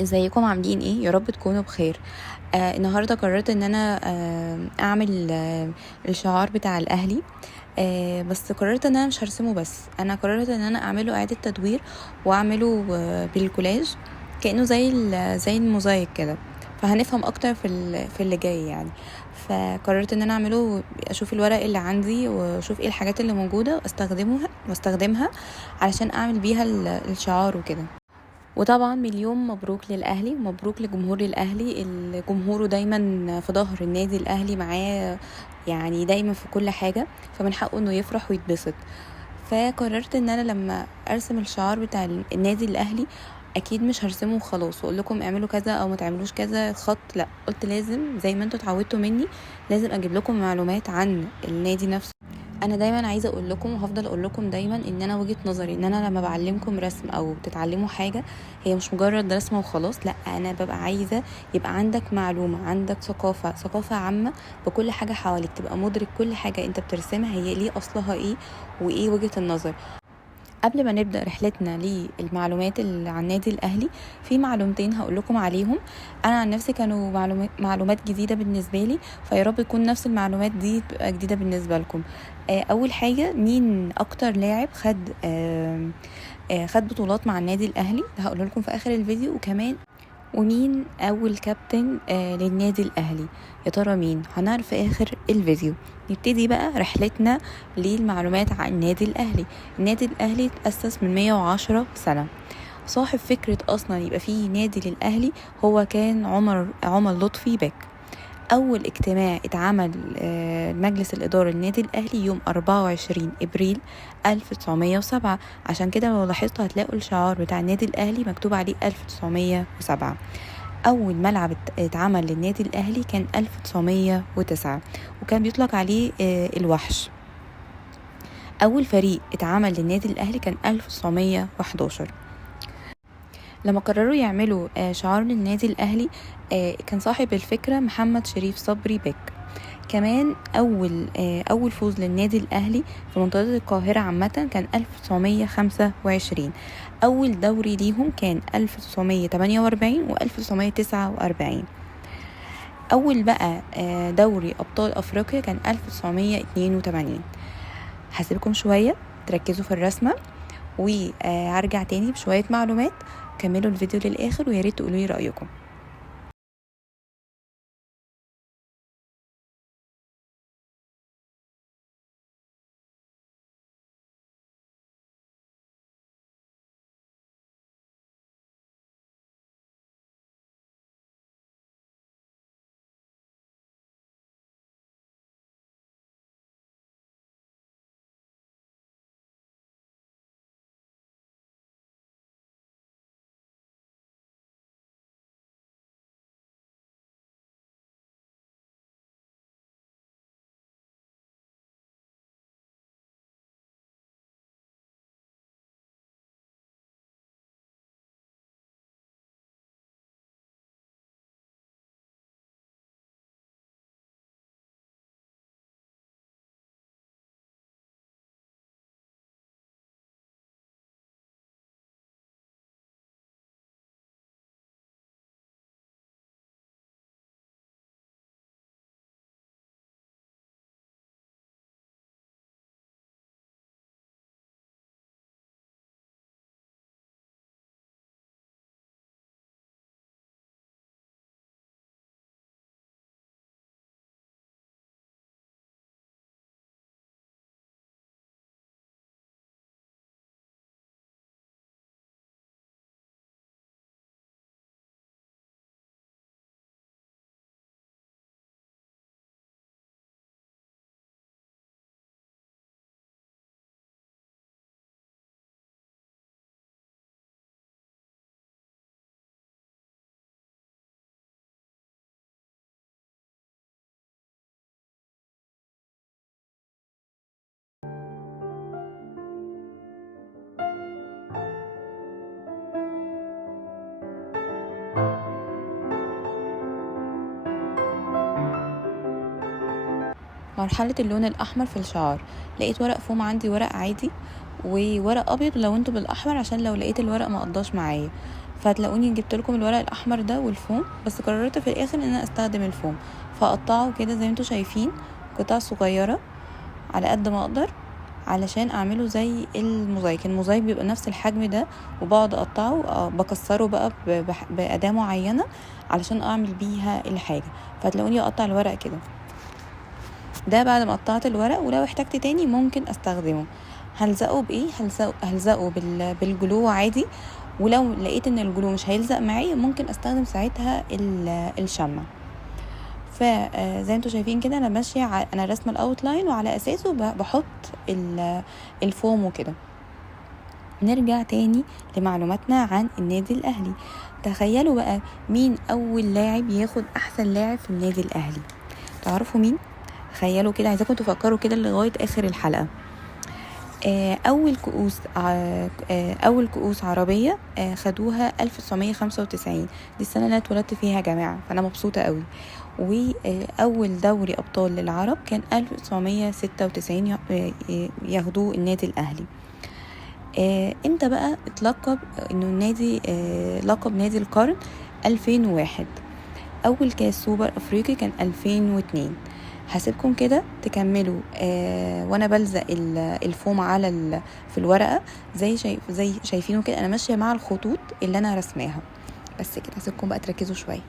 ازيكم عاملين ايه؟ يا رب تكونوا بخير. النهارده قررت ان انا اعمل الشعار بتاع الاهلي. بس قررت ان انا مش هرسمه، بس انا قررت ان انا اعمله اعاده تدوير واعمله بالكولاج، كانه زي الموزايك كده. فهنفهم اكتر في اللي جاي يعني. فقررت ان انا اعمله، اشوف الورق اللي عندي واشوف ايه الحاجات اللي موجوده واستخدمها علشان اعمل بيها الشعار وكده. وطبعا مليون مبروك للاهلي ومبروك لجمهور الاهلي اللي جمهوره دايما في ظهر النادي الاهلي معاه، يعني دايما في كل حاجه، فمن حقه انه يفرح ويتبسط. فقررت ان انا لما ارسم الشعار بتاع النادي الاهلي اكيد مش هرسمه وخلاص واقول لكم اعملوا كذا او ما تعملوش كذا خط، لا، قلت لازم زي ما انتوا اتعودتوا مني لازم اجيب لكم معلومات عن النادي نفسه. انا دايما عايزه اقول لكم وهفضل اقول لكم دايما ان انا وجهه نظري ان انا لما بعلمكم رسم او تتعلموا حاجه هي مش مجرد رسمه وخلاص، لا، انا ببقى عايزه يبقى عندك معلومه، عندك ثقافه عامه بكل حاجه حواليك، تبقى مدرك كل حاجه انت بترسمها هي ليه اصلها ايه وايه وجهه النظر. قبل ما نبدأ رحلتنا للمعلومات اللي عن النادي الأهلي، في معلومتين هقول لكم عليهم. أنا عن نفسي كانوا معلومات جديدة بالنسبة لي، فيا رب تكون نفس المعلومات دي تبقى جديدة بالنسبة لكم. أول حاجة، مين أكتر لاعب خد بطولات مع النادي الأهلي؟ ده هقول لكم في آخر الفيديو. وكمان ومين اول كابتن للنادي الاهلي؟ يا ترى مين؟ هنعرف في اخر الفيديو. نبتدي بقى رحلتنا للمعلومات عن النادي الاهلي. النادي الاهلي تأسس من 110 سنة. صاحب فكرة اصلا يبقى فيه نادي للاهلي هو كان عمر لطفي بك. أول اجتماع اتعمل مجلس الإدارة للنادي الأهلي يوم 24 إبريل 1907. عشان كده لو لاحظتوا هتلاقوا الشعار بتاع النادي الأهلي مكتوب عليه 1907. أول ملعب اتعمل للنادي الأهلي كان 1909 وكان بيطلق عليه الوحش. أول فريق اتعمل للنادي الأهلي كان 1911. لما قرروا يعملوا شعار للنادي الأهلي كان صاحب الفكرة محمد شريف صبري بك. كمان أول فوز للنادي الأهلي في منطقة القاهرة عامة كان 1925. أول دوري ليهم كان 1948 و 1949. أول بقى دوري أبطال أفريقيا كان 1982. هسيبكم شوية تركزوا في الرسمة وهرجع تاني بشوية معلومات. كملوا الفيديو للآخر وياريت تقولوا لي رأيكم. مرحلة اللون الأحمر في الشعار. لقيت ورق فوم عندي، ورق عادي وورق أبيض لونته بالأحمر عشان لو لقيت الورق ما قضاش معايا. فهتلاقوني جبت لكم الورق الاحمر ده والفوم، بس قررت في الاخر ان انا استخدم الفوم. فاقطعه كده زي ما انتوا شايفين قطع صغيره على قد ما اقدر، علشان اعمله زي الموزايك بيبقى نفس الحجم ده، وبقعد اقطعه بكسره بقى بأداة معينة علشان اعمل بيها الحاجة. فهتلاقوني اقطع الورق كده. ده بعد ما قطعت الورق، ولو احتجت تاني ممكن استخدمه. هلزقه بايه؟ هلزقه بالجلو عادي، ولو لقيت ان الجلو مش هيلزق معايا ممكن استخدم ساعتها الشمع. فزي انتوا شايفين كده انا ماشيه، انا رسمه الاوتلاين وعلى اساسه بحط الفوم وكده. نرجع تاني لمعلوماتنا عن النادي الاهلي. تخيلوا بقى مين اول لاعب ياخد احسن لاعب في النادي الاهلي؟ تعرفوا مين؟ تخيلوا كده، عايزاكم تفكروا كده لغايه اخر الحلقه. اول كؤوس عربيه خدوها 1995. دي السنه اللي انا اتولدت فيها يا جماعه، فانا مبسوطه قوي. واول دوري ابطال للعرب كان 1996 ياخدوه النادي الاهلي. امتى بقى اتلقب انه النادي لقب نادي القرن؟ 2001. اول كاس سوبر افريقي كان 2002. هسيبكم كده تكملوا وانا بلزق الفوم على في الورقه زي شايفينه كده، انا ماشيه مع الخطوط اللي انا رسماها. بس كده هسيبكم بقى تركزوا شويه.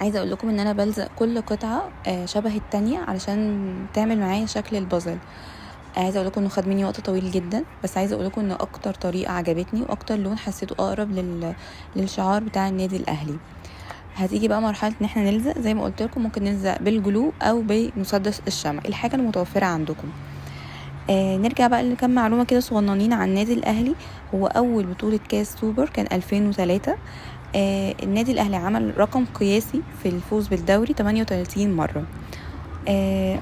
عايزه اقول لكم ان انا بلزق كل قطعه شبه التانية علشان تعمل معايا شكل البازل. عايزه اقول لكم انه خد مني وقت طويل جدا، بس عايزه اقول لكم ان اكتر طريقه عجبتني واكتر لون حسيته اقرب للشعار بتاع النادي الاهلي. هتيجي بقى مرحله ان احنا نلزق زي ما قلت لكم، ممكن نلزق بالجلو او بمسدس الشمع، الحاجه المتوفره عندكم. نرجع بقى لكم معلومه كده صغننين عن النادي الاهلي. هو اول بطوله كاس سوبر كان 2003. النادي الاهلي عمل رقم قياسي في الفوز بالدوري 38 مره.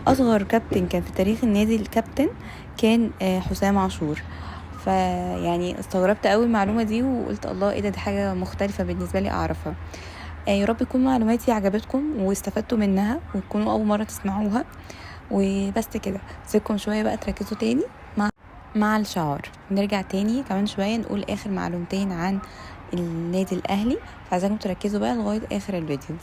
اصغر كابتن كان في تاريخ النادي الكابتن كان حسام عاشور. فيعني استغربت قوي المعلومه دي وقلت الله ايه ده، دي حاجه مختلفه بالنسبه لي اعرفها. يا رب تكون معلوماتي عجبتكم واستفدتوا منها وتكونوا اول مره تسمعوها. وبس كده، سيبكم شويه بقى تركزوا تاني مع الشعار. نرجع تاني كمان شويه نقول اخر معلومتين عن النادي الاهلي، فعايزاكم تركزوا بقى لغايه اخر الفيديو.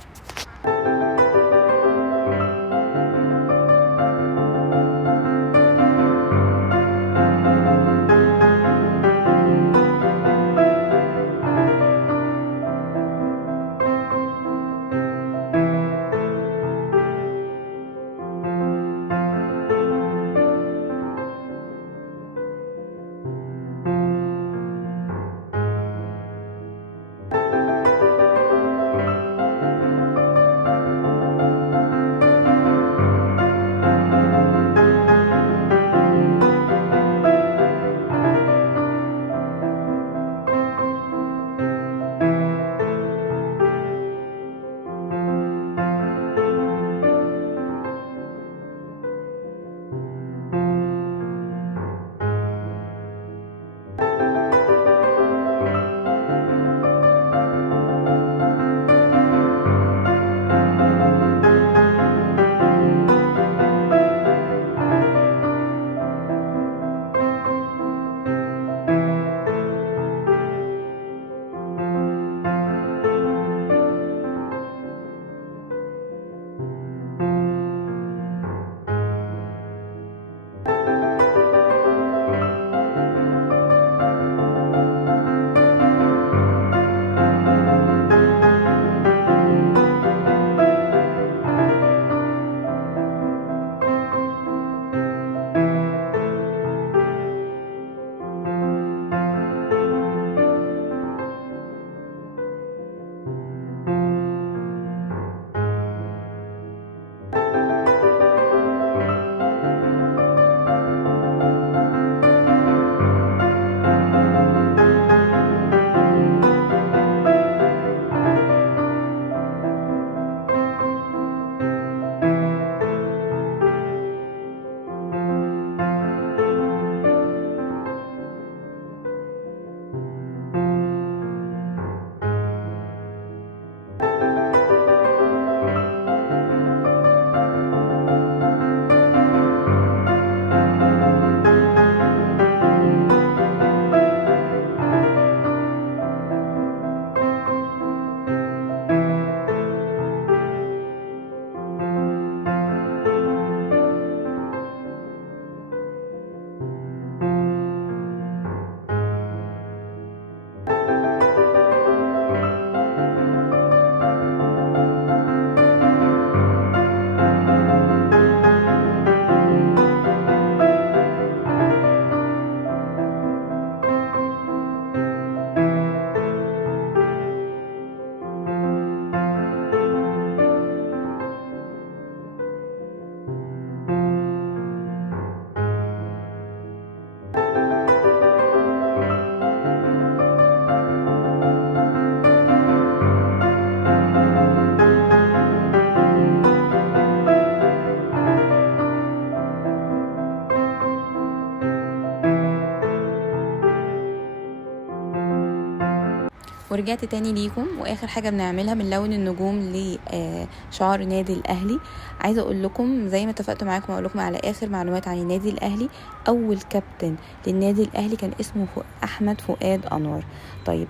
ورجعت تاني ليكم. واخر حاجه بنعملها بنلون النجوم لشعار نادي الاهلي. عايزه اقول لكم زي ما اتفقت معاكم اقول لكم على اخر معلومات عن النادي الاهلي. اول كابتن للنادي الاهلي كان اسمه احمد فؤاد انور. طيب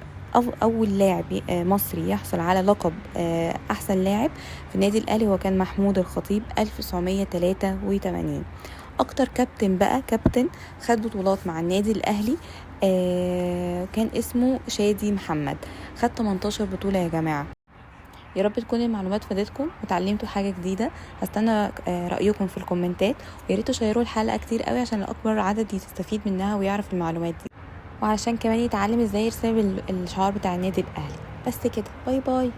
اول لاعب مصري يحصل على لقب احسن لاعب في النادي الاهلي هو كان محمود الخطيب 1983. اكتر كابتن بقى كابتن خد بطولات مع النادي الاهلي كان اسمه شادي محمد، خد 18 بطولة يا جماعة. يا رب تكون المعلومات فادتكم وتعلمتوا حاجة جديدة. هستنى رأيكم في الكومنتات، وياريت تشيروا الحلقة كتير قوي عشان الاكبر عدد يستفيد منها ويعرف المعلومات دي، وعشان كمان يتعلم ازاي يرسم الشعار بتاع النادي الاهلي. بس كده، باي باي.